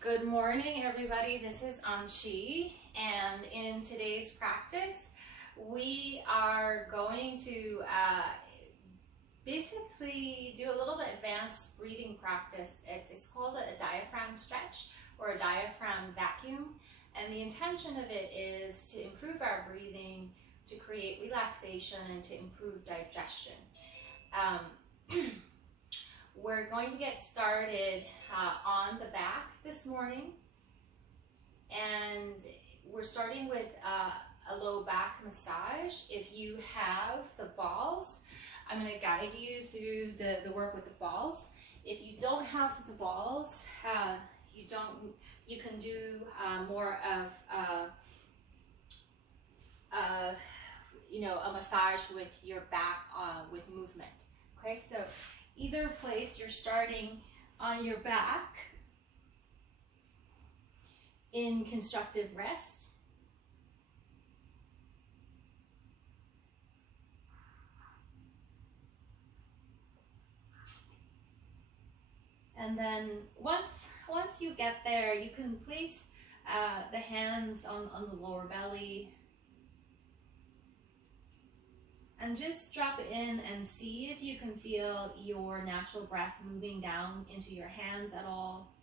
Good morning, everybody. This is Anshi, and in today's practice, we are going to basically do a little bit advanced breathing practice. It's called a diaphragm stretch or a diaphragm vacuum, and the intention of it is to improve our breathing, to create relaxation, and to improve digestion. We're going to get started on the back this morning, and we're starting with a low back massage. If you have the balls, I'm going to guide you through the work with the balls. If you don't have the balls, you can do more of a massage with your back with movement. Okay, so either place, you're starting on your back in constructive rest. And then once you get there, you can place the hands on the lower belly and just drop in and see if you can feel your natural breath moving down into your hands at all.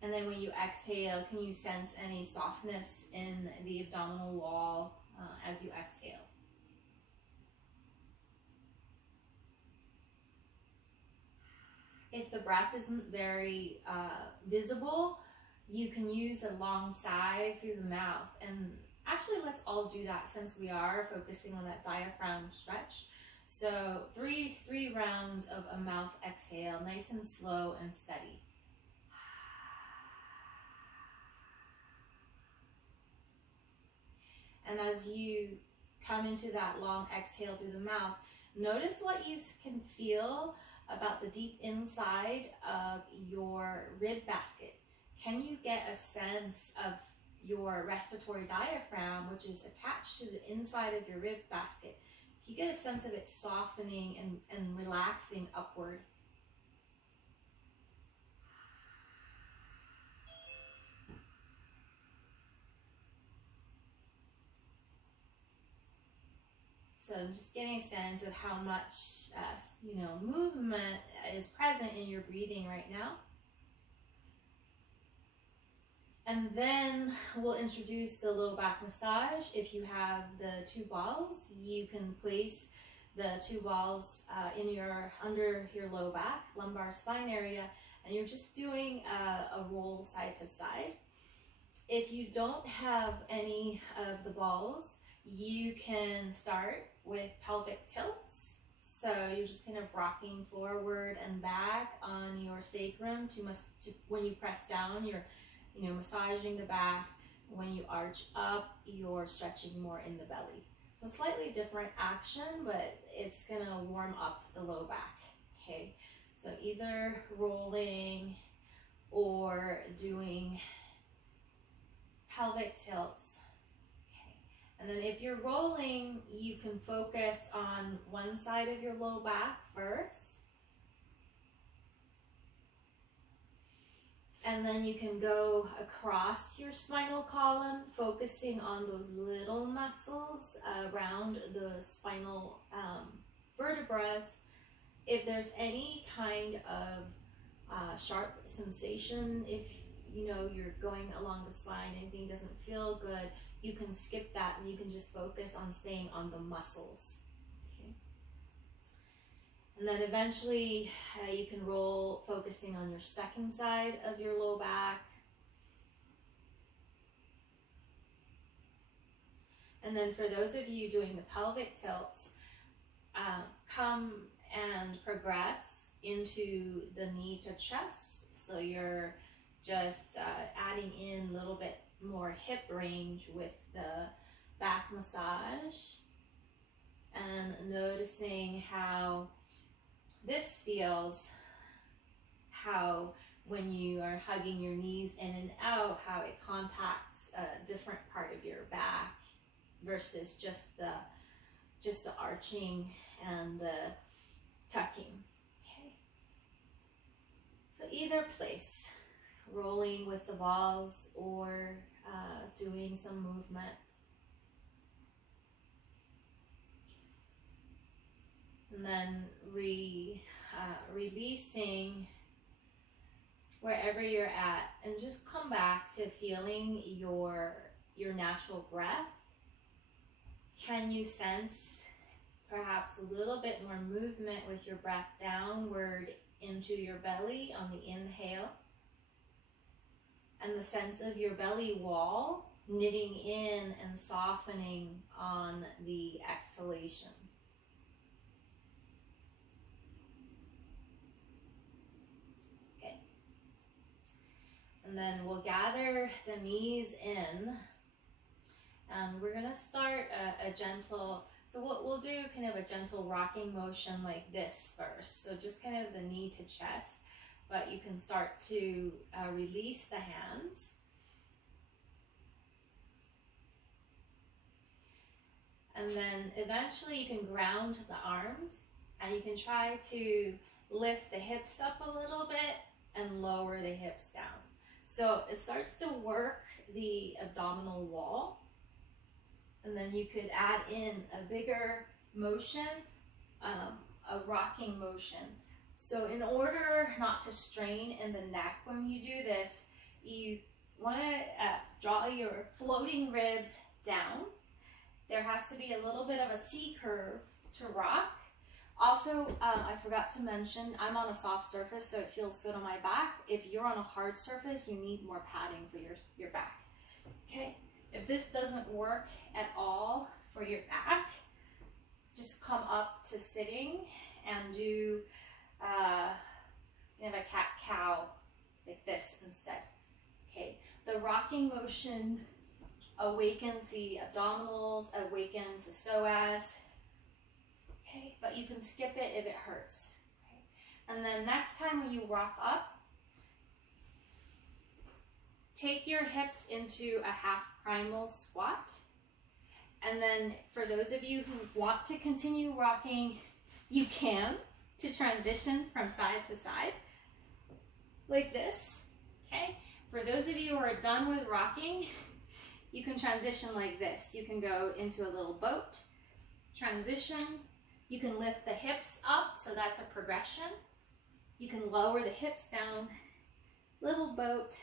And then when you exhale, can you sense any softness in the abdominal wall as you exhale? If the breath isn't very visible, you can use a long sigh through the mouth. And actually, let's all do that since we are focusing on that diaphragm stretch. So three rounds of a mouth exhale, nice and slow and steady. And as you come into that long exhale through the mouth, notice what you can feel about the deep inside of your rib basket. Can you get a sense of your respiratory diaphragm, which is attached to the inside of your rib basket? You get a sense of it softening and relaxing upward. So I'm just getting a sense of how much movement is present in your breathing right now. And then we'll introduce the low back massage. If you have the two balls, you can place the two balls under your low back, lumbar spine area, and you're just doing a roll side to side. If you don't have any of the balls, you can start with pelvic tilts. So you're just kind of rocking forward and back on your sacrum when you press down, you're massaging the back. When you arch up, you're stretching more in the belly. So slightly different action, but it's gonna warm up the low back, okay? So either rolling or doing pelvic tilts. And then if you're rolling, you can focus on one side of your low back first. And then you can go across your spinal column, focusing on those little muscles around the spinal vertebrae. If there's any kind of sharp sensation, if you're going along the spine, anything doesn't feel good, you can skip that and you can just focus on staying on the muscles. Okay. And then eventually you can roll, focusing on your second side of your low back. And then for those of you doing the pelvic tilts, come and progress into the knee to chest. So you're just adding in a little bit more hip range with the back massage and noticing how this feels, how when you are hugging your knees in and out, how it contacts a different part of your back versus just the arching and the tucking. Okay. either place, rolling with the balls or doing some movement. And then releasing wherever you're at, and just come back to feeling your natural breath. Can you sense perhaps a little bit more movement with your breath downward into your belly on the inhale, and the sense of your belly wall knitting in and softening on the exhalation? Okay. And then we'll gather the knees in, and we're gonna start a gentle, so we'll do kind of a gentle rocking motion like this first. So just kind of the knee to chest, but you can start to release the hands. And then eventually you can ground the arms, and you can try to lift the hips up a little bit and lower the hips down. So it starts to work the abdominal wall. And then you could add in a bigger motion, a rocking motion. So in order not to strain in the neck when you do this, you want to draw your floating ribs down. There has to be a little bit of a C curve to rock. Also, I forgot to mention, I'm on a soft surface, so it feels good on my back. If you're on a hard surface, you need more padding for your back. Okay, if this doesn't work at all for your back, just come up to sitting and do kind of a cat-cow like this instead. Okay, the rocking motion awakens the abdominals, awakens the psoas. Okay, but you can skip it if it hurts. Okay. And then next time when you rock up, take your hips into a half primal squat. And then for those of you who want to continue rocking, you can, to transition from side to side like this. Okay, for those of you who are done with rocking, you can transition like this. You can go into a little boat, transition. You can lift the hips up, so that's a progression. You can lower the hips down, little boat,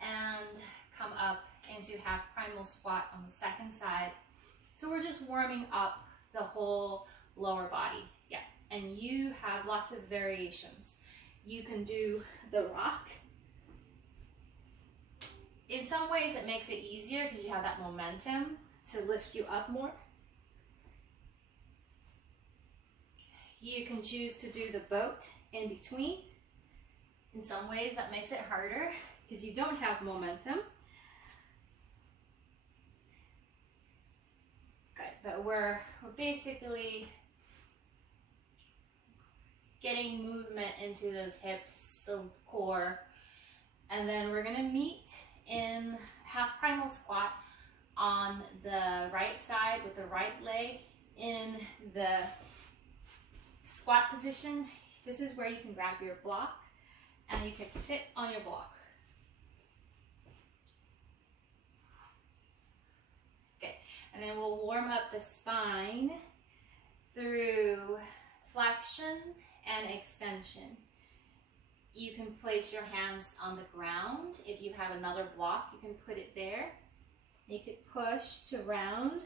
and come up into half primal squat on the second side. So we're just warming up the whole lower body. Yeah, and you have lots of variations. You can do the rock. In some ways it makes it easier because you have that momentum to lift you up more. You can choose to do the boat in between. In some ways that makes it harder because you don't have momentum. Good, but we're basically getting movement into those hips, the core, and then we're gonna meet in half primal squat on the right side with the right leg in the squat position. This is where you can grab your block and you can sit on your block. Okay, and then we'll warm up the spine through flexion and extension. You can place your hands on the ground. If you have another block, you can put it there. You could push to round,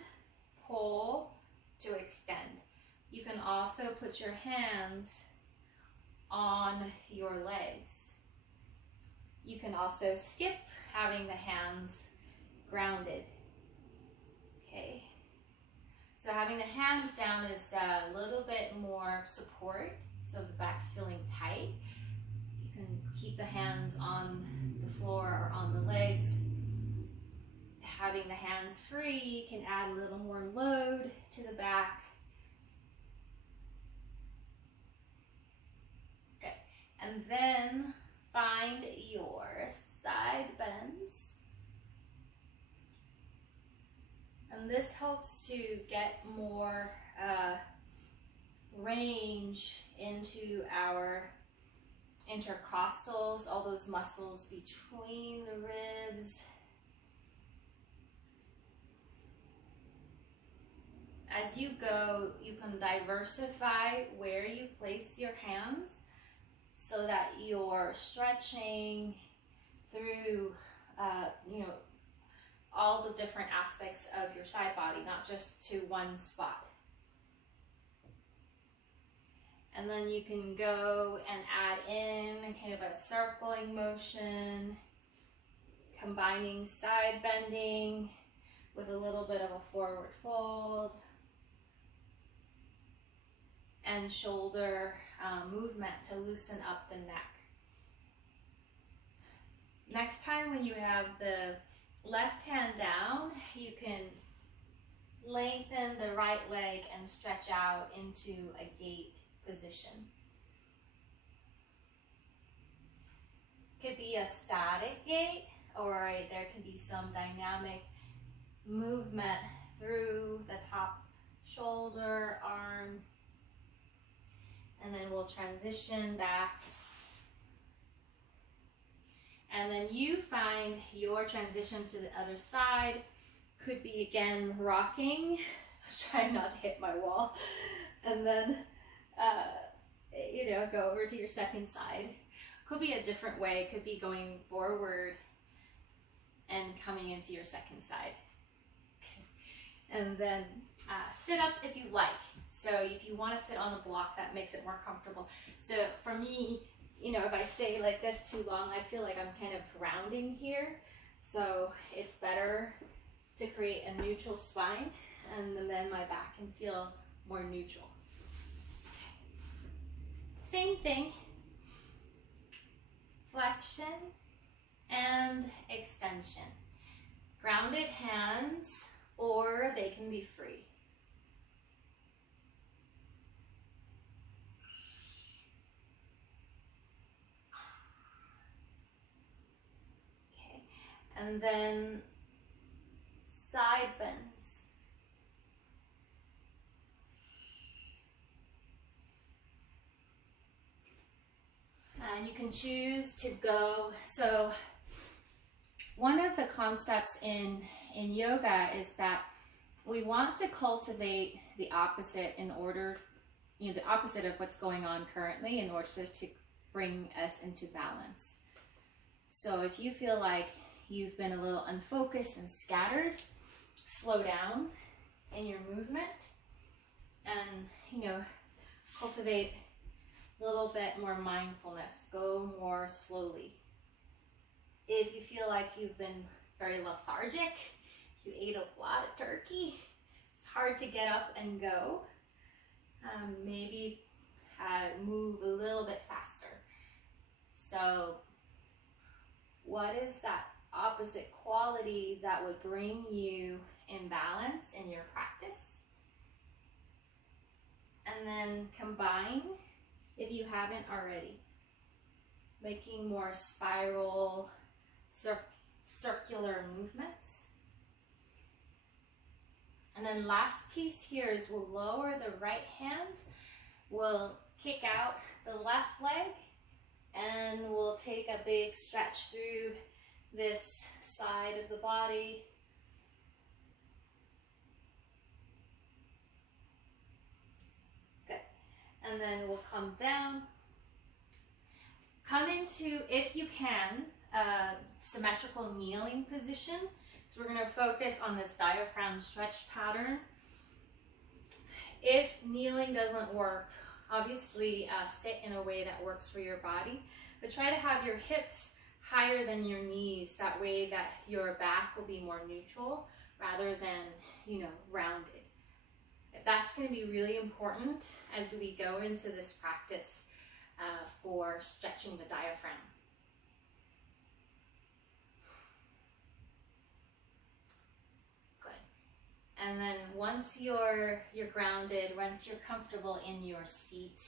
pull to extend. You can also put your hands on your legs. You can also skip having the hands grounded. Okay. So having the hands down is a little bit more support, so the back's feeling tight. You can keep the hands on the floor or on the legs. Having the hands free can add a little more load to the back. Good. And then find your side bends. And this helps to get more range into our intercostals, all those muscles between the ribs. As you go, you can diversify where you place your hands so that you're stretching through, all the different aspects of your side body, not just to one spot. And then you can go and add in kind of a circling motion, combining side bending with a little bit of a forward fold and shoulder movement to loosen up the neck. Next time when you have the left hand down, you can lengthen the right leg and stretch out into a gate position. Could be a static gait, or there could be some dynamic movement through the top shoulder, arm, and then we'll transition back. And then you find your transition to the other side. Could be again rocking, trying not to hit my wall, and then go over to your second side. Could be a different way. Could be going forward and coming into your second side. Okay. And then sit up if you like. So if you want to sit on a block, that makes it more comfortable. So for me, if I stay like this too long, I feel like I'm kind of rounding here. So it's better to create a neutral spine, and then my back can feel more neutral. Same thing, flexion and extension. Grounded hands, or they can be free. Okay, and then side bends. And you can choose to go. So one of the concepts in yoga is that we want to cultivate the opposite in order, the opposite of what's going on currently in order to bring us into balance. So if you feel like you've been a little unfocused and scattered, slow down in your movement and, cultivate a little bit more mindfulness. Go more slowly. If you feel like you've been very lethargic, you ate a lot of turkey, it's hard to get up and go, maybe move a little bit faster. So what is that opposite quality that would bring you in balance in your practice? And then combine, if you haven't already, making more spiral, circular movements. And then last piece here is we'll lower the right hand, we'll kick out the left leg, and we'll take a big stretch through this side of the body. Good. And then we'll come down. Come into, if you can, a symmetrical kneeling position. So we're going to focus on this diaphragm stretch pattern. If kneeling doesn't work, obviously sit in a way that works for your body, but try to have your hips higher than your knees. That way that your back will be more neutral rather than, rounded. That's going to be really important as we go into this practice for stretching the diaphragm. Good. And then once you're grounded, once you're comfortable in your seat,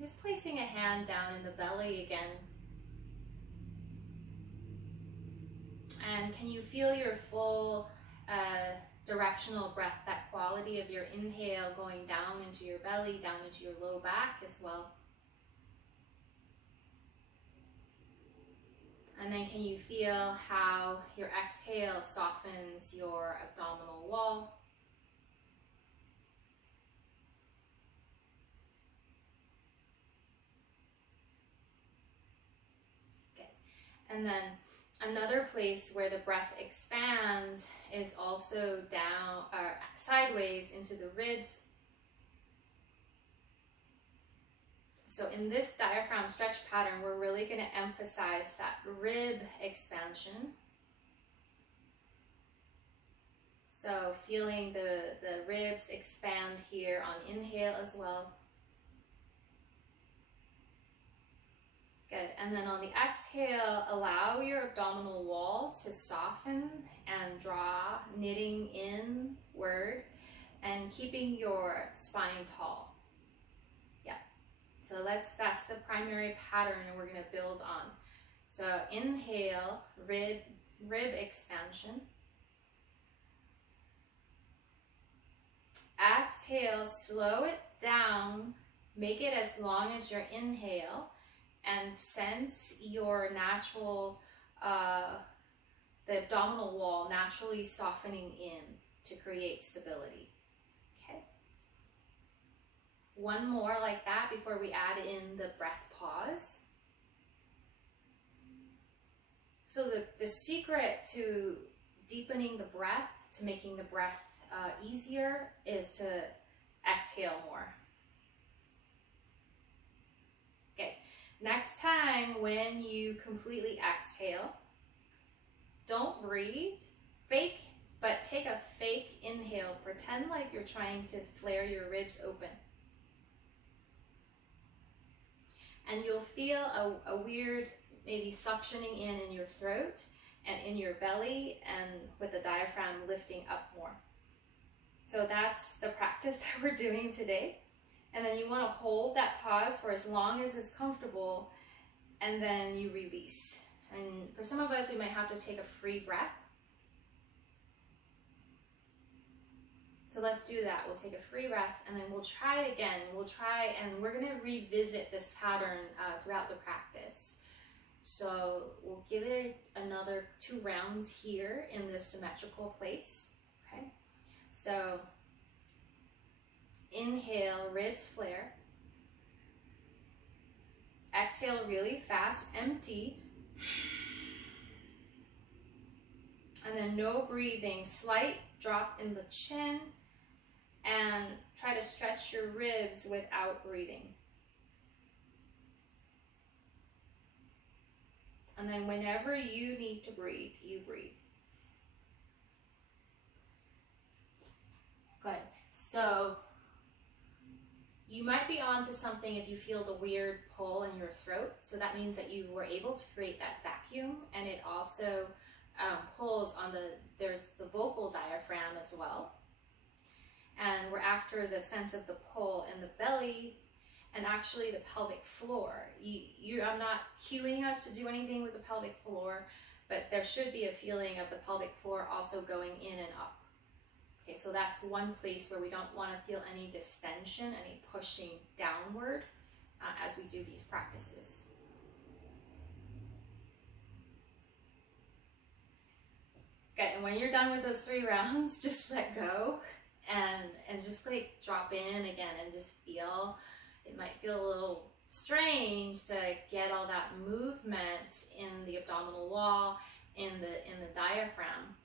just placing a hand down in the belly again. And can you feel your full directional breath, that quality of your inhale going down into your belly, down into your low back as well? And then can you feel how your exhale softens your abdominal wall? Okay. And then another place where the breath expands is also down or sideways into the ribs. So in this diaphragm stretch pattern, we're really going to emphasize that rib expansion. So feeling the ribs expand here on inhale as well. Good. And then on the exhale, allow your abdominal wall to soften and draw, knitting inward and keeping your spine tall. So that's the primary pattern and we're going to build on. So inhale, rib expansion. Exhale, slow it down, make it as long as your inhale, and sense your natural, the abdominal wall naturally softening in to create stability. One more like that before we add in the breath pause. So the secret to deepening the breath, to making the breath easier, is to exhale more. Okay, next time when you completely exhale, don't breathe, fake, but take a fake inhale. Pretend like you're trying to flare your ribs open. And you'll feel a weird, maybe suctioning in your throat and in your belly, and with the diaphragm lifting up more. So that's the practice that we're doing today. And then you want to hold that pause for as long as is comfortable, and then you release. And for some of us, we might have to take a free breath. So let's do that. We'll take a free breath and then we'll try it again. We'll try, and we're going to revisit this pattern throughout the practice. So we'll give it another 2 rounds here in this symmetrical place. Okay. So inhale, ribs flare. Exhale really fast, empty. And then no breathing, slight drop in the chin. And try to stretch your ribs without breathing. And then whenever you need to breathe, you breathe. Good. So you might be onto something if you feel the weird pull in your throat. So that means that you were able to create that vacuum, and it also pulls on there's the vocal diaphragm as well. And we're after the sense of the pull in the belly and actually the pelvic floor. I'm not cueing us to do anything with the pelvic floor, but there should be a feeling of the pelvic floor also going in and up. Okay, so that's one place where we don't want to feel any distension, any pushing downward as we do these practices. Okay, and when you're done with those 3 rounds, just let go. And just like drop in again and just feel. It might feel a little strange to get all that movement in the abdominal wall, in the diaphragm.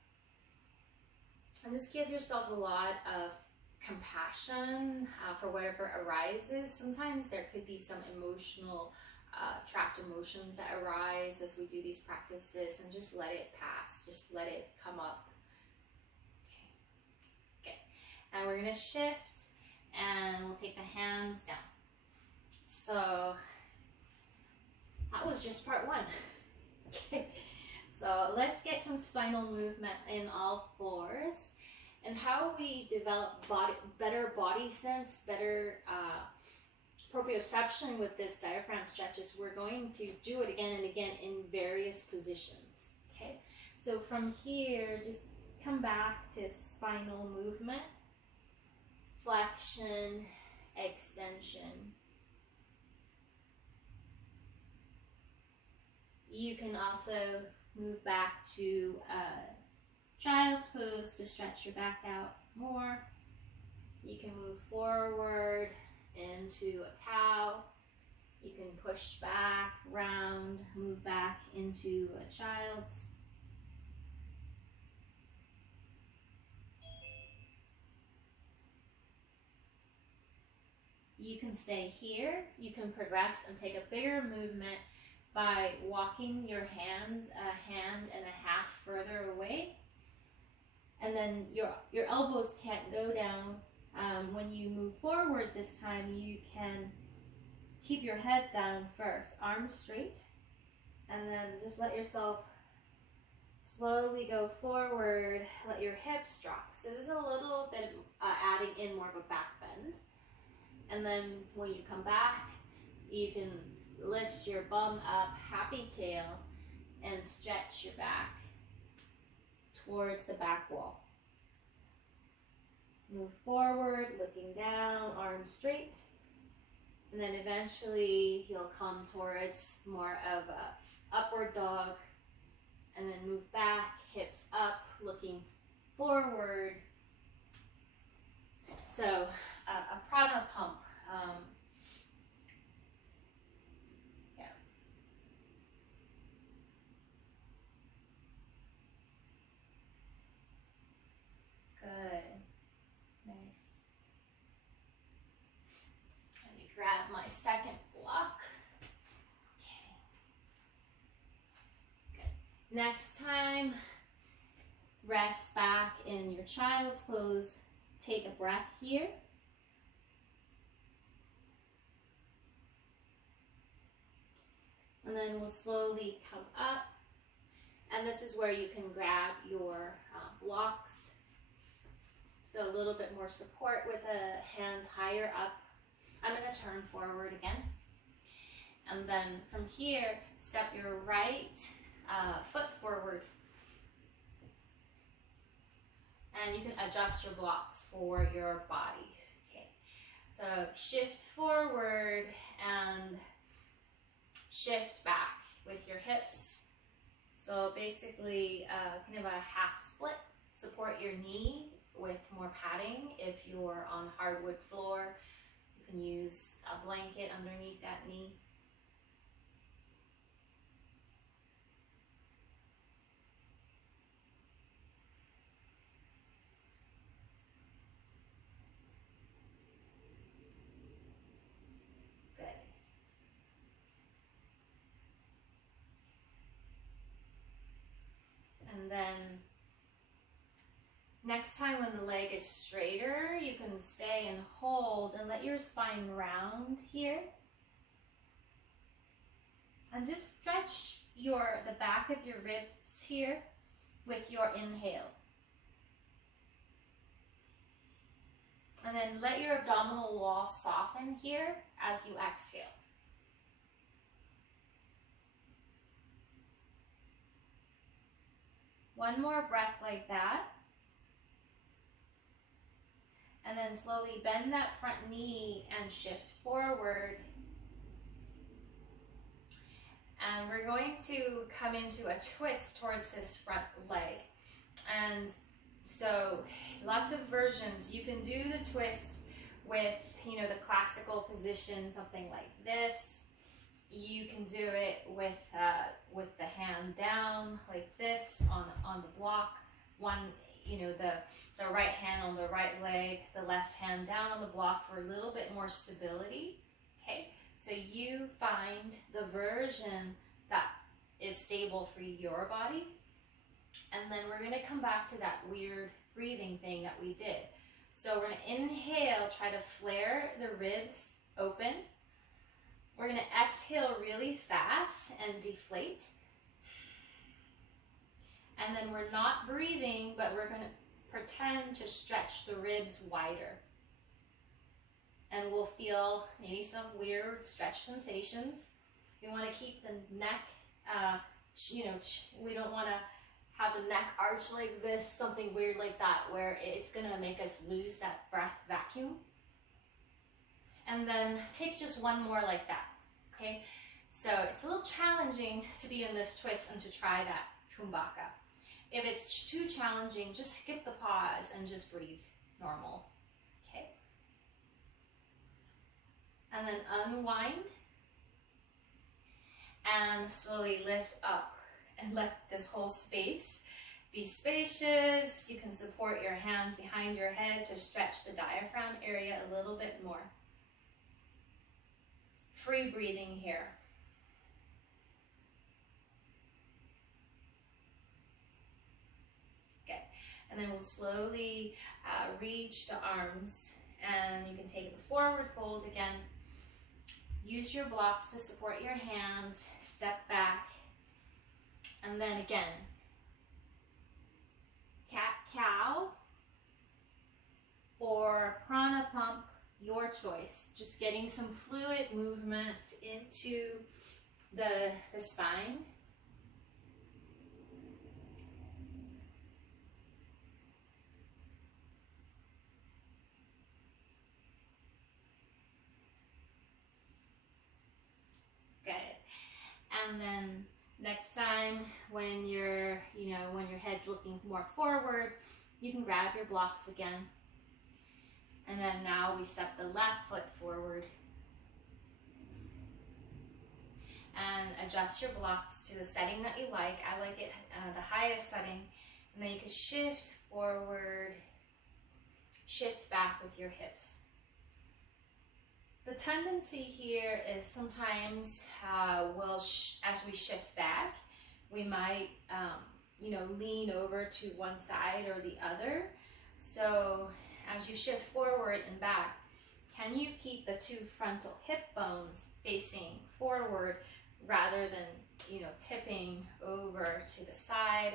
And just give yourself a lot of compassion for whatever arises. Sometimes there could be some emotional, trapped emotions that arise as we do these practices, and just let it pass. Just let it come up. And we're going to shift, and we'll take the hands down. So that was just part 1. Okay. So let's get some spinal movement in all 4s. And how we develop better body sense, better proprioception with this diaphragm stretches, we're going to do it again and again in various positions. Okay. So from here, just come back to spinal movement. Flexion, extension. You can also move back to child's pose to stretch your back out more. You can move forward into a cow. You can push back, round, move back into a child's. You can stay here. You can progress and take a bigger movement by walking your hands a hand and a half further away. And then your elbows can't go down. When you move forward this time, you can keep your head down first, arms straight, and then just let yourself slowly go forward, let your hips drop. So there's a little bit adding in more of a back bend. And then when you come back, you can lift your bum up, happy tail, and stretch your back towards the back wall. Move forward, looking down, arms straight. And then eventually you'll come towards more of a upward dog. And then move back, hips up, looking forward. So a prana pump. Yeah. Good. Nice. Let me grab my second block. Okay. Good. Next time, rest back in your child's pose. Take a breath here. And then we'll slowly come up. And this is where you can grab your blocks. So a little bit more support with the hands higher up. I'm going to turn forward again. And then from here, step your right foot forward. And you can adjust your blocks for your bodies. Okay. So shift forward and shift back with your hips. So basically kind of a half split. Support your knee with more padding. If you're on hardwood floor, you can use a blanket underneath that knee. And then next time when the leg is straighter, you can stay and hold and let your spine round here. And just stretch the back of your ribs here with your inhale. And then let your abdominal wall soften here as you exhale. One more breath like that. And then slowly bend that front knee and shift forward. And we're going to come into a twist towards this front leg. And so lots of versions. You can do the twist with, the classical position, something like this. You can do it with the hand down like this on the block. The right hand on the right leg, the left hand down on the block for a little bit more stability. Okay, so you find the version that is stable for your body. And then we're going to come back to that weird breathing thing that we did. So we're going to inhale, try to flare the ribs open. We're going to exhale really fast and deflate. And then we're not breathing, but we're going to pretend to stretch the ribs wider. And we'll feel maybe some weird stretch sensations. We want to keep the neck, we don't want to have the neck arch like this, something weird like that, where it's going to make us lose that breath vacuum. And then take just one more like that, okay? So it's a little challenging to be in this twist and to try that kumbhaka. If it's too challenging, just skip the pause and just breathe normal. Okay? And then unwind and slowly lift up and let this whole space be spacious. You can support your hands behind your head to stretch the diaphragm area a little bit more. Free breathing here. Okay, and then we'll slowly reach the arms, and you can take the forward fold again. Use your blocks to support your hands, step back, and then again, cat-cow or prana pump, your choice. Just getting some fluid movement into the spine. Good. And then next time when you're, when your head's looking more forward, you can grab your blocks again. And then now we step the left foot forward. And adjust your blocks to the setting that you like. I like it the highest setting. And then you can shift forward, shift back with your hips. The tendency here is sometimes as we shift back, we might lean over to one side or the other. So as you shift forward and back, can you keep the two frontal hip bones facing forward rather than, tipping over to the side?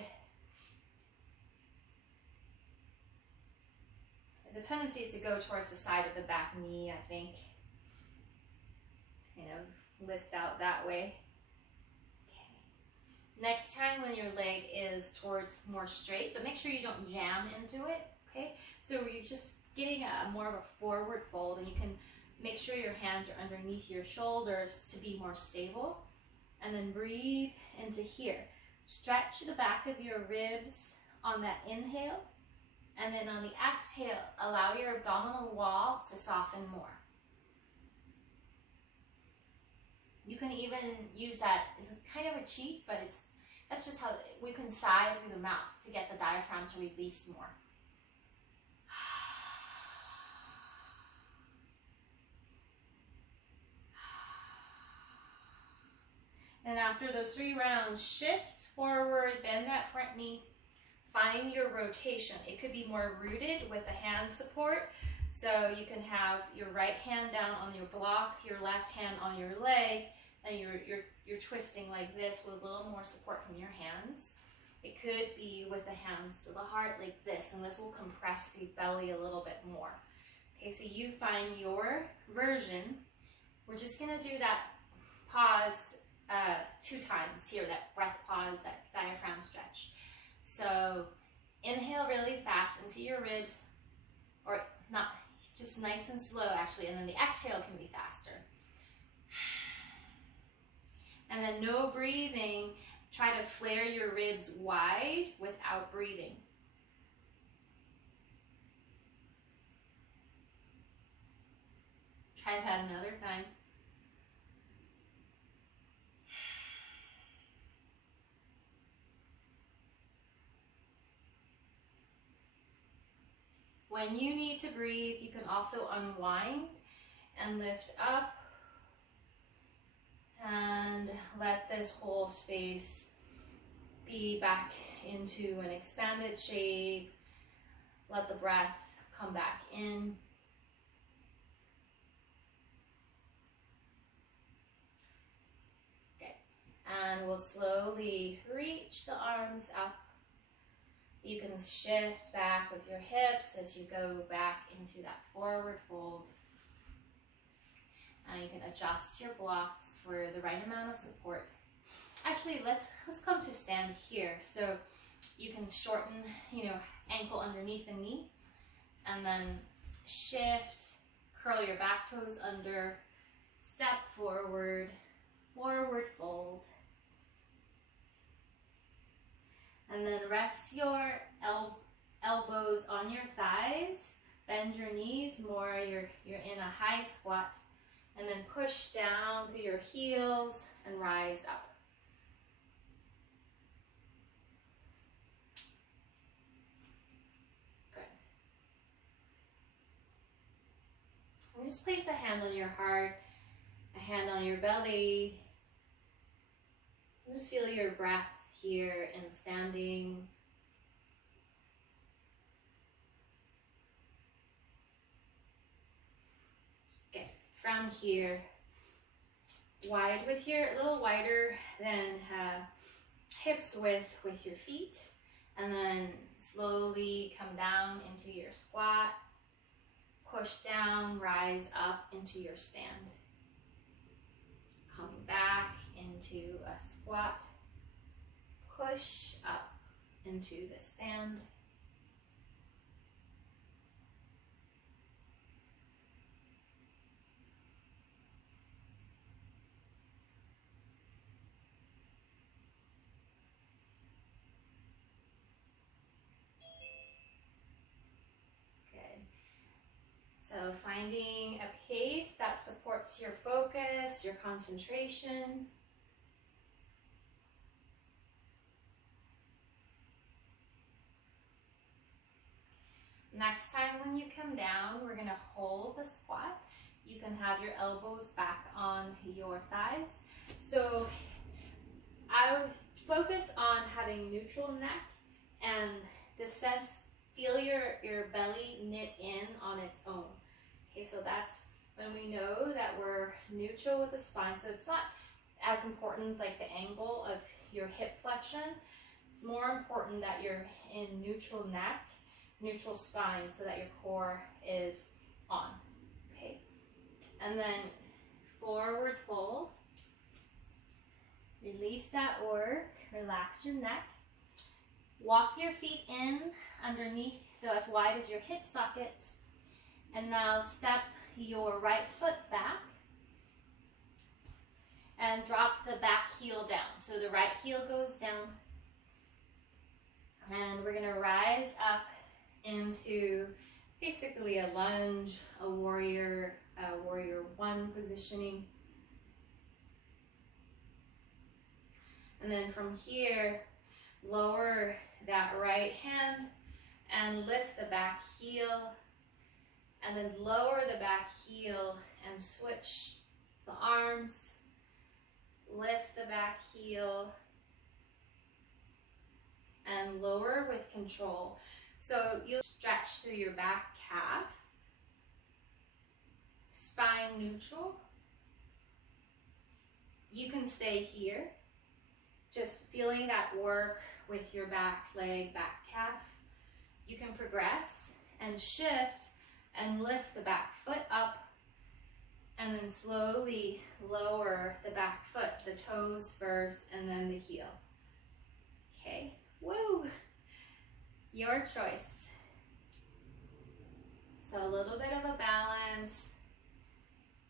The tendency is to go towards the side of the back knee, I think. Kind of list out that way. Okay. Next time when your leg is towards more straight, but make sure you don't jam into it. Okay, so you're just getting more of a forward fold, and you can make sure your hands are underneath your shoulders to be more stable. And then breathe into here. Stretch the back of your ribs on that inhale, and then on the exhale, allow your abdominal wall to soften more. You can even use that as kind of a cheat, but that's just how we can sigh through the mouth to get the diaphragm to release more. And after those 3 rounds, shift forward, bend that front knee, find your rotation. It could be more rooted with the hand support. So you can have your right hand down on your block, your left hand on your leg, and you're twisting like this with a little more support from your hands. It could be with the hands to the heart like this, and this will compress the belly a little bit more. Okay, so you find your version. We're just gonna do that pause 2 times here, that breath pause, that diaphragm stretch. So inhale really fast into your ribs, or not, just nice and slow actually, and then the exhale can be faster. And then no breathing, try to flare your ribs wide without breathing. Try that another time. When you need to breathe, you can also unwind and lift up and let this whole space be back into an expanded shape. Let the breath come back in. Okay, and we'll slowly reach the arms up. You can shift back with your hips as you go back into that forward fold. And you can adjust your blocks for the right amount of support. Actually, let's come to stand here. So you can shorten, ankle underneath the knee, and then shift, curl your back toes under, step forward, forward fold. And then rest your elbows on your thighs, bend your knees more, you're in a high squat, and then push down through your heels and rise up. Good. And just place a hand on your heart, a hand on your belly. Just feel your breath here and standing. Okay, from here, wide with your, a little wider than hips width with your feet, and then slowly come down into your squat, push down, rise up into your stand. Coming back into a squat, push up into the stand. Good. So finding a pace that supports your focus, your concentration. Next time when you come down, we're going to hold the squat. You can have your elbows back on your thighs. So I would focus on having neutral neck and the sense, feel your belly knit in on its own. Okay, so that's when we know that we're neutral with the spine. So it's not as important like the angle of your hip flexion. It's more important that you're in neutral neck, neutral spine, so that your core is on. Okay, and then forward fold. Release that work, relax your neck. Walk your feet in underneath, so as wide as your hip sockets. And now step your right foot back and drop the back heel down. So the right heel goes down. And we're gonna rise up into basically a lunge, a warrior one positioning. And then from here, lower that right hand and lift the back heel, and then lower the back heel and switch the arms, lift the back heel and lower with control. So you'll stretch through your back calf, spine neutral. You can stay here, just feeling that work with your back leg, back calf. You can progress and shift and lift the back foot up, and then slowly lower the back foot, the toes first and then the heel. Okay, woo! Your choice. So a little bit of a balance,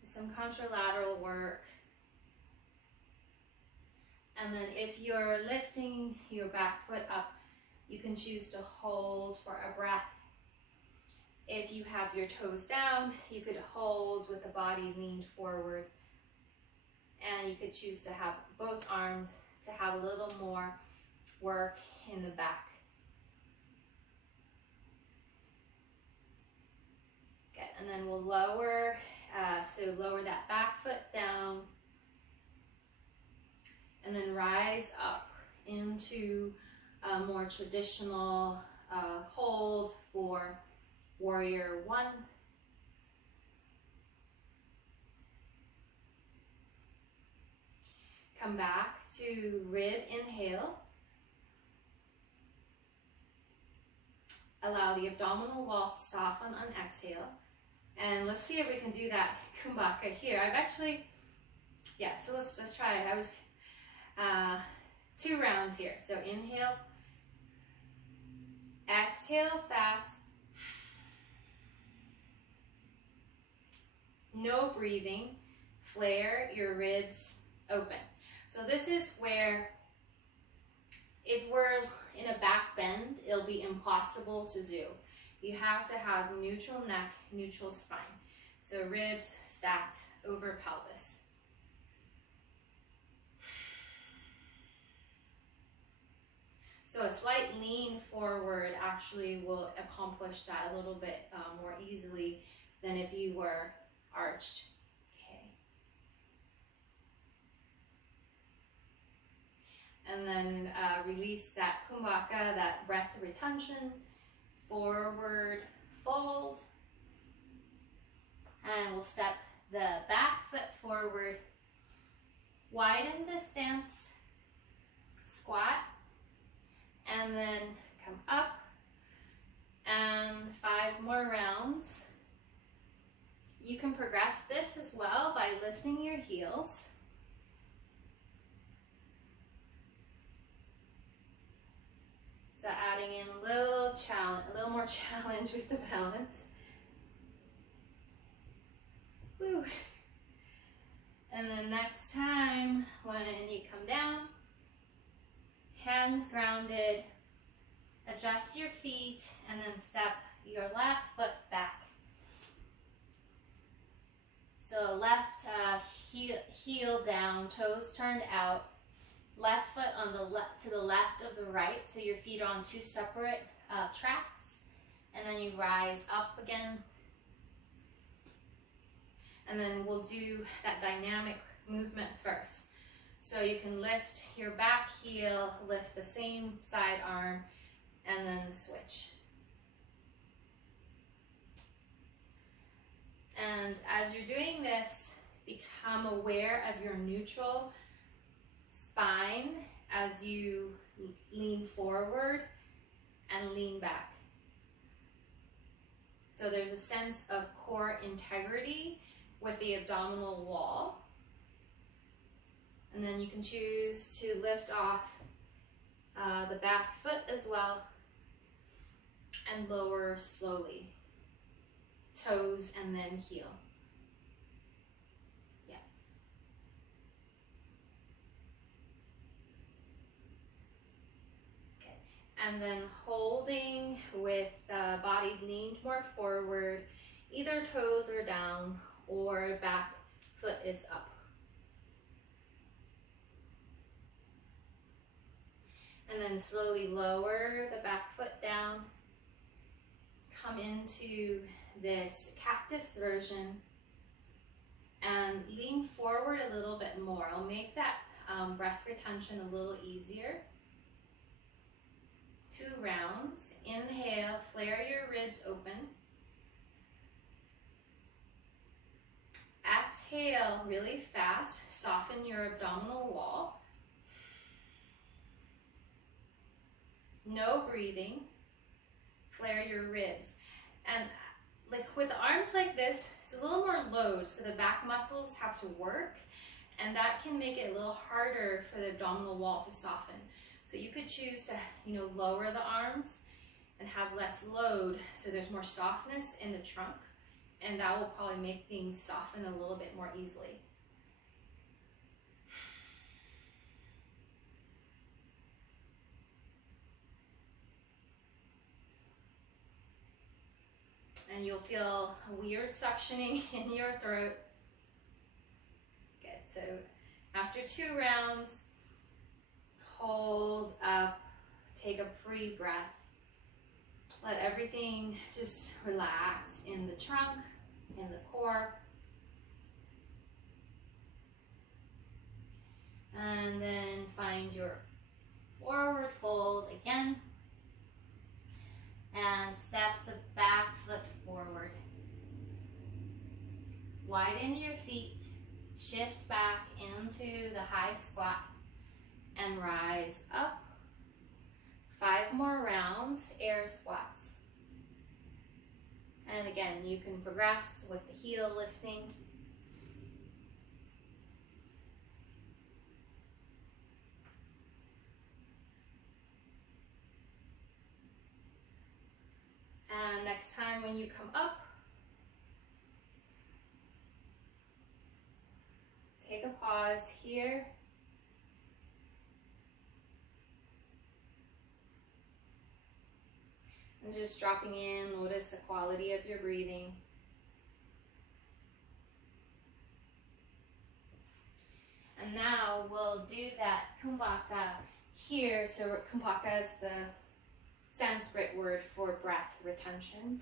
some contralateral work. And then if you're lifting your back foot up, you can choose to hold for a breath. If you have your toes down, you could hold with the body leaned forward. And you could choose to have both arms to have a little more work in the back. Good, and then we'll lower, so lower that back foot down. And then rise up into a more traditional hold for warrior one. Come back to rib inhale. Allow the abdominal wall to soften on exhale. And let's see if we can do that kumbhaka here. I've actually, yeah, so let's just try it. I was 2 rounds here. So inhale, exhale fast. No breathing. Flare your ribs open. So this is where, if we're in a back bend, it'll be impossible to do. You have to have neutral neck, neutral spine. So ribs stacked over pelvis. So a slight lean forward actually will accomplish that a little bit more easily than if you were arched. Okay. And then release that kumbhaka, that breath retention. Forward fold. And we'll step the back foot forward. Widen the stance. Squat. And then come up. And 5 more rounds. You can progress this as well by lifting your heels. So adding in a little challenge, a little more challenge with the balance. Woo. And then next time when you come down, hands grounded, adjust your feet, and then step your left foot back. So left heel down, toes turned out. Left foot on the to the left of the right, so your feet are on 2 separate tracks, and then you rise up again, and then we'll do that dynamic movement first. So you can lift your back heel, lift the same side arm, and then switch. And as you're doing this, become aware of your neutral spine as you lean forward and lean back. So there's a sense of core integrity with the abdominal wall. And then you can choose to lift off the back foot as well and lower slowly. Toes and then heel. Yeah. Okay. And then holding with body leaned more forward, either toes are down or back foot is up. And then slowly lower the back foot down. Come into this cactus version and lean forward a little bit more. I'll make that breath retention a little easier. 2 rounds. Inhale, flare your ribs open. Exhale really fast, soften your abdominal wall. No breathing. Flare your ribs. And like with the arms like this, it's a little more load, so the back muscles have to work, and that can make it a little harder for the abdominal wall to soften. So you could choose to, lower the arms and have less load, so there's more softness in the trunk, and that will probably make things soften a little bit more easily. And you'll feel a weird suctioning in your throat. Good, so after 2 rounds, hold up, take a free breath. Let everything just relax in the trunk, in the core. And then find your forward fold again. And step the back foot forward. Widen your feet, shift back into the high squat, and rise up. 5 more rounds, air squats. And again, you can progress with the heel lifting. And next time when you come up, Take a pause here. And just dropping in, notice the quality of your breathing. And now we'll do that kumbhaka here. So kumbhaka is the Sanskrit word for breath retention.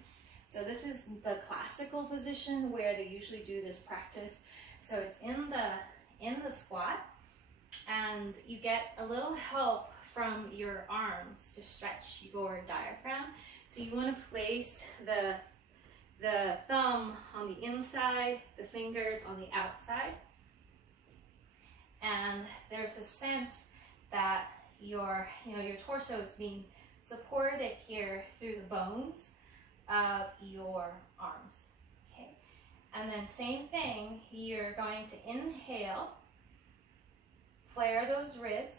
So this is the classical position where they usually do this practice. So it's in the squat, and you get a little help from your arms to stretch your diaphragm. So you want to place the thumb on the inside, the fingers on the outside. And there's a sense that your torso is being supported here through the bones of your arms. Okay, and then same thing, you're going to inhale, flare those ribs,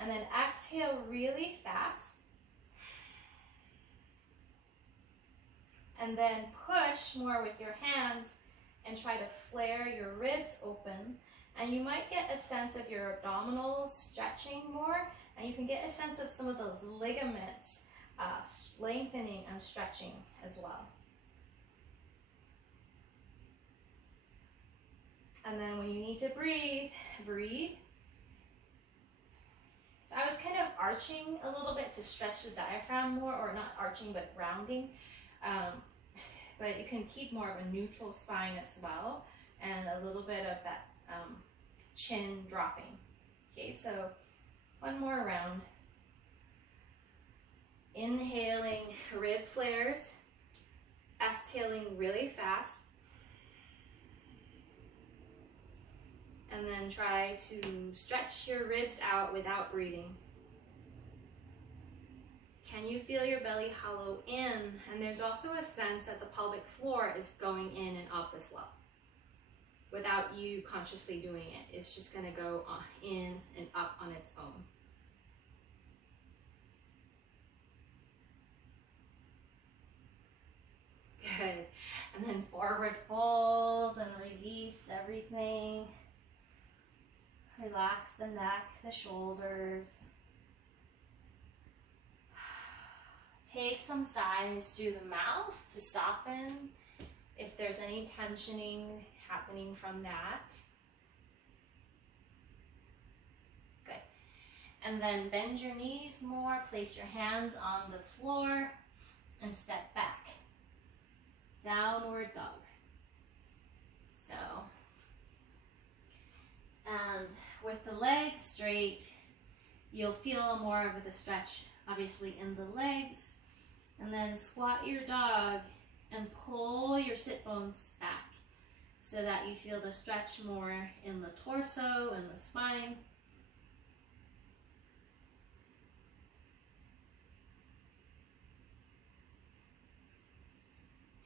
and then exhale really fast. And then push more with your hands and try to flare your ribs open. And you might get a sense of your abdominals stretching more, and you can get a sense of some of those ligaments lengthening and stretching as well. And then when you need to breathe, breathe. So I was kind of arching a little bit to stretch the diaphragm more, or not arching, but rounding. But you can keep more of a neutral spine as well, and a little bit of that chin dropping. Okay, so one more round. Inhaling, rib flares. Exhaling really fast. And then try to stretch your ribs out without breathing. Can you feel your belly hollow in? And there's also a sense that the pelvic floor is going in and up as well, without you consciously doing it. It's just going to go in and up on its own. Good. And then forward fold and release everything. Relax the neck, the shoulders. Take some sighs through the mouth to soften if there's any tensioning happening from that. Good. And then bend your knees more, place your hands on the floor, and step back. Downward dog. So, and with the legs straight, you'll feel more of the stretch, obviously, in the legs. And then squat your dog and pull your sit bones back so that you feel the stretch more in the torso and the spine.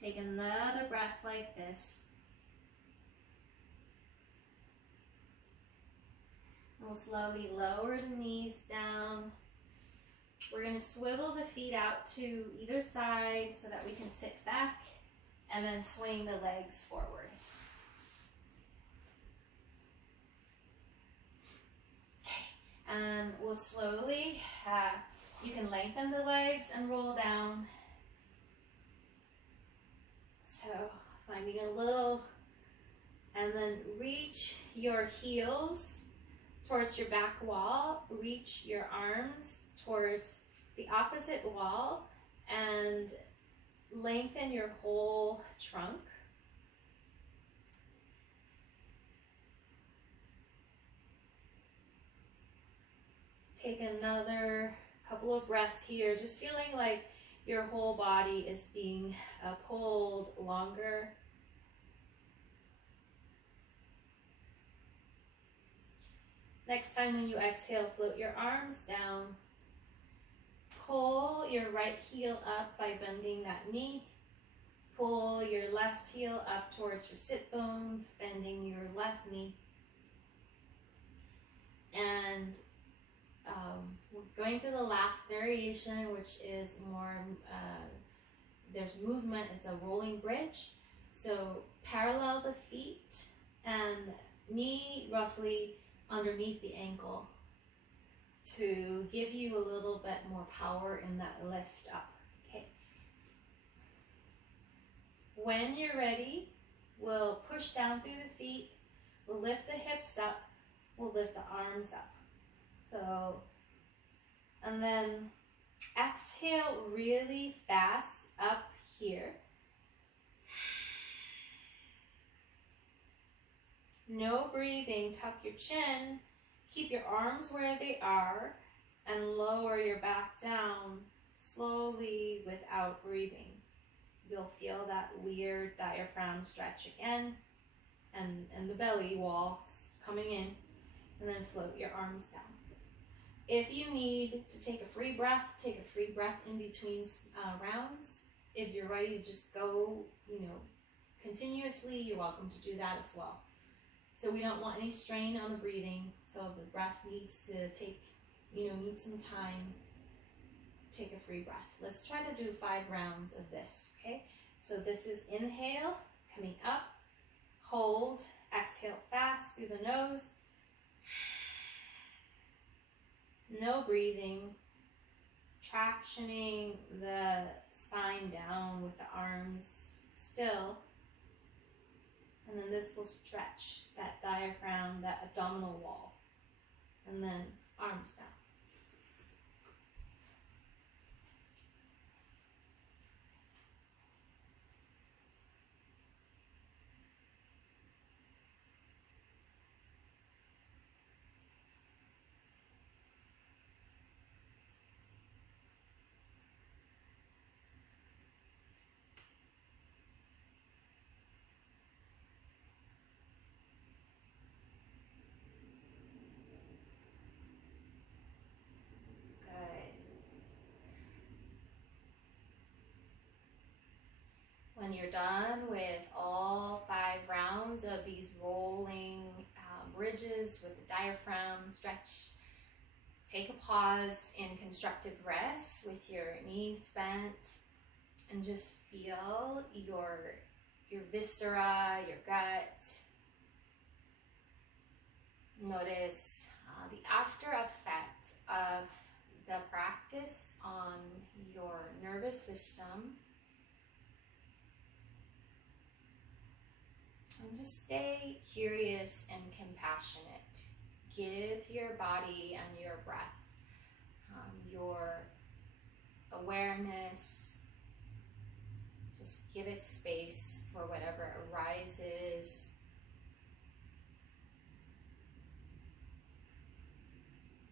Take another breath like this. We'll slowly lower the knees down. We're going to swivel the feet out to either side so that we can sit back, and then swing the legs forward. Okay. And we'll slowly, you can lengthen the legs and roll down. So finding a little, and then reach your heels towards your back wall, reach your arms towards the opposite wall, and lengthen your whole trunk. Take another couple of breaths here, just feeling like your whole body is being pulled longer. Next time when you exhale, float your arms down. Pull your right heel up by bending that knee. Pull your left heel up towards your sit bone, bending your left knee. And we're going to the last variation, which is more, there's movement, it's a rolling bridge. So parallel the feet and knee roughly underneath the ankle to give you a little bit more power in that lift up. Okay. When you're ready, we'll push down through the feet, we'll lift the hips up, we'll lift the arms up. So, and then exhale really fast up here. No breathing, tuck your chin, keep your arms where they are, and lower your back down slowly without breathing. You'll feel that weird diaphragm stretch again, and the belly walls coming in, and then float your arms down. If you need to take a free breath in between rounds. If you're ready to just go, continuously, you're welcome to do that as well. So we don't want any strain on the breathing. So if the breath needs to take, needs some time, take a free breath. Let's try to do 5 rounds of this, okay? So this is inhale, coming up, hold, exhale fast through the nose. No breathing, tractioning the spine down with the arms still. And then this will stretch that diaphragm, that abdominal wall. And then arms down. When you're done with all 5 rounds of these rolling bridges with the diaphragm stretch, take a pause in constructive rest with your knees bent, and just feel your viscera, your gut. Notice the after effect of the practice on your nervous system. And just stay curious and compassionate. Give your body and your breath your awareness. Just give it space for whatever arises.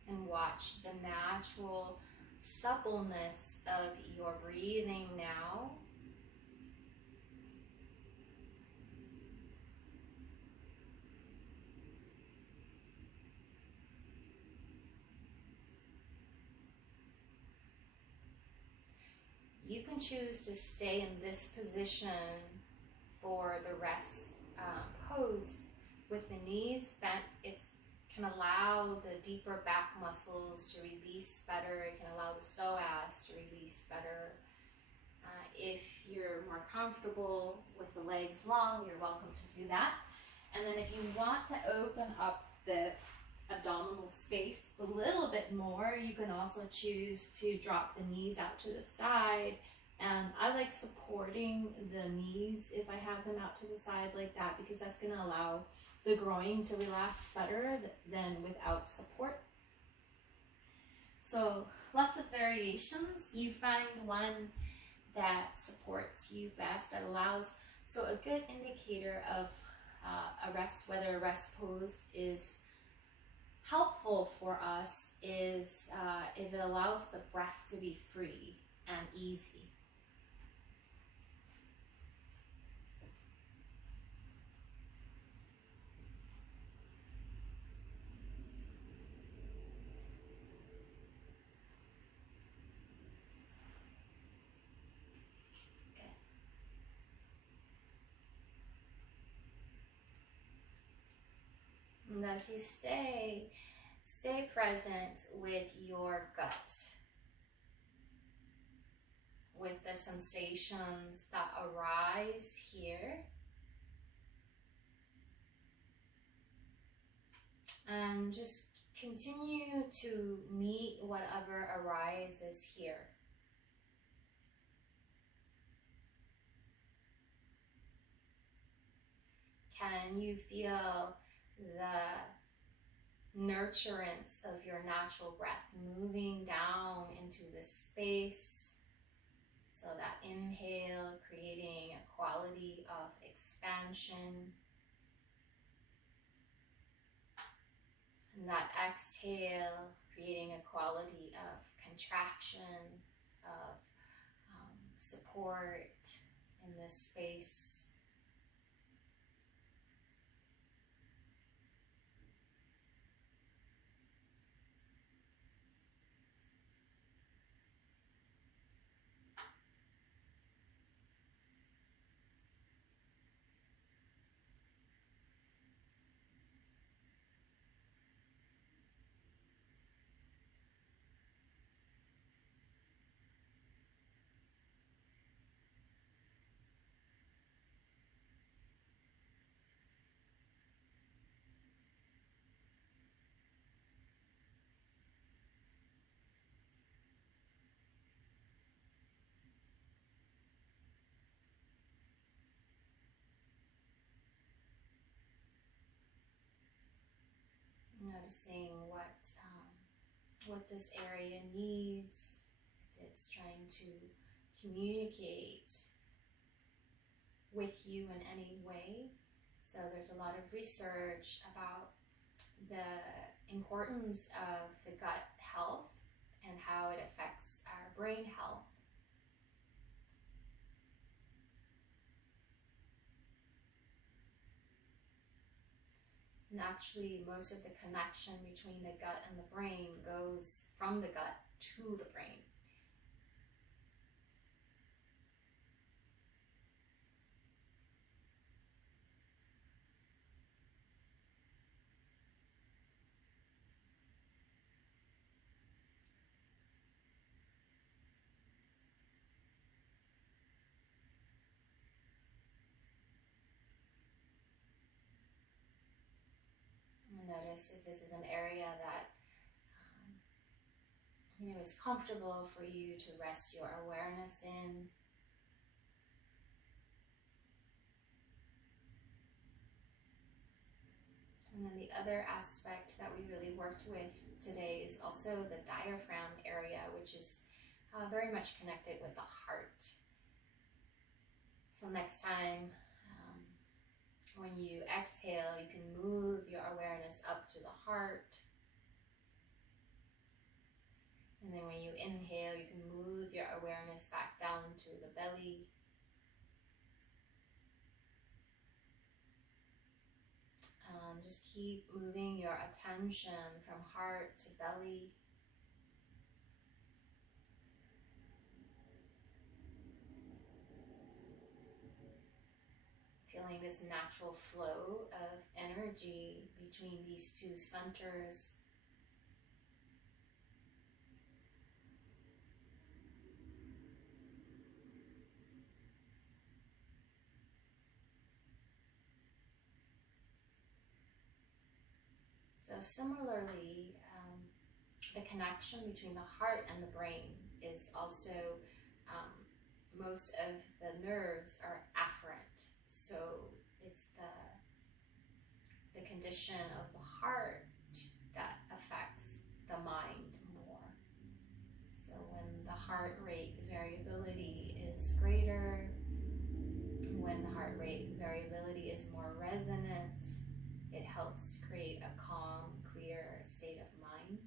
And watch the natural suppleness of your breathing now. You can choose to stay in this position for the rest pose with the knees bent. It can allow the deeper back muscles to release better. It can allow the psoas to release better. If you're more comfortable with the legs long, you're welcome to do that. And then if you want to open up the abdominal space a little bit more, you can also choose to drop the knees out to the side. And I like supporting the knees if I have them out to the side like that, because that's going to allow the groin to relax better than without support. So lots of variations. You find one that supports you best, that allows. So a good indicator of a rest, whether a rest pose is helpful for us, is if it allows the breath to be free and easy. And as you stay present with your gut, with the sensations that arise here. And just continue to meet whatever arises here. Can you feel the nurturance of your natural breath moving down into this space? So that inhale creating a quality of expansion, and that exhale creating a quality of contraction, of support in this space. Noticing what this area needs, if it's trying to communicate with you in any way. So there's a lot of research about the importance of the gut health and how it affects our brain health. And actually, most of the connection between the gut and the brain goes from the gut to the brain. Notice if this is an area that is comfortable for you to rest your awareness in. And then the other aspect that we really worked with today is also the diaphragm area, which is very much connected with the heart. So next time, when you exhale, you can move your awareness up to the heart. And then when you inhale, you can move your awareness back down to the belly. Just keep moving your attention from heart to belly. Feeling this natural flow of energy between these two centers. So similarly, the connection between the heart and the brain is also, most of the nerves are afferent. So it's the condition of the heart that affects the mind more. So when the heart rate variability is greater, when the heart rate variability is more resonant, it helps to create a calm, clear state of mind.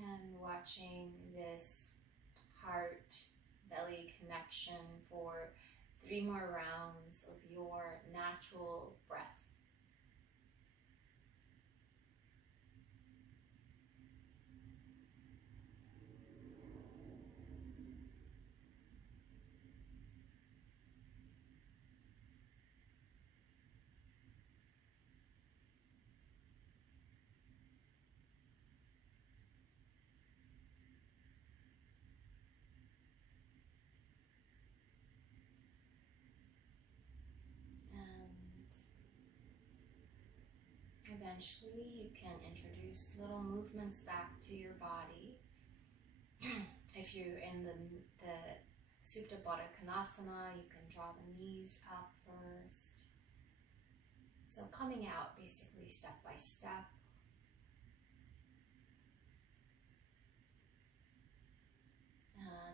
And watching this heart-belly connection for 3 more rounds of your natural breath. Eventually, you can introduce little movements back to your body. If you're in the Supta Baddha Konasana, you can draw the knees up first. So coming out basically step by step.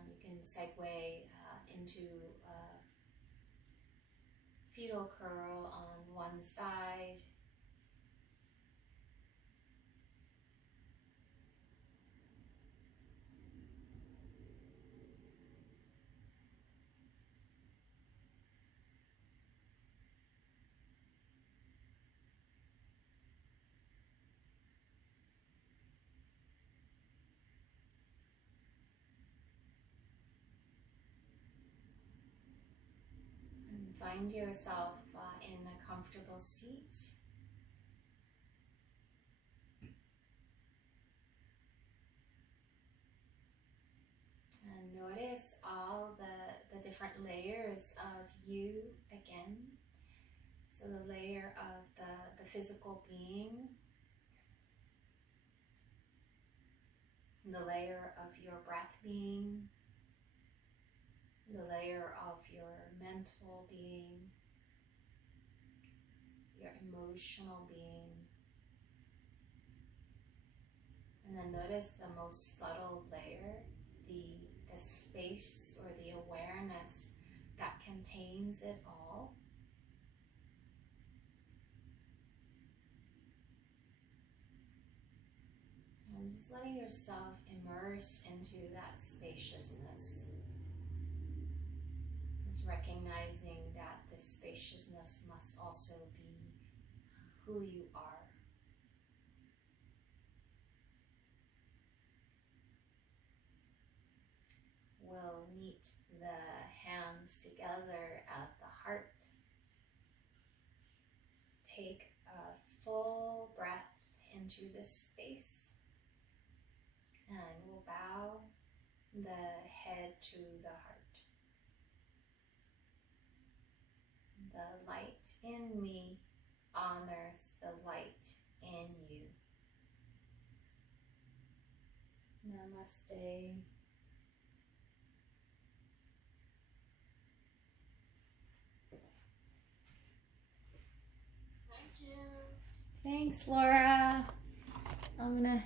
You can segue into fetal curl on one side. Find yourself in a comfortable seat. And notice all the different layers of you again. So the layer of the physical being, the layer of your breath being, the layer of your mental being, your emotional being. And then notice the most subtle layer, the space or the awareness that contains it all. And just letting yourself immerse into that spaciousness. Just recognizing that this spaciousness must also be who you are. We'll meet the hands together at the heart. Take a full breath into this space. And we'll bow the head to the heart. The light in me honors the light in you. Namaste. Thank you. Thanks, Laura. I'm gonna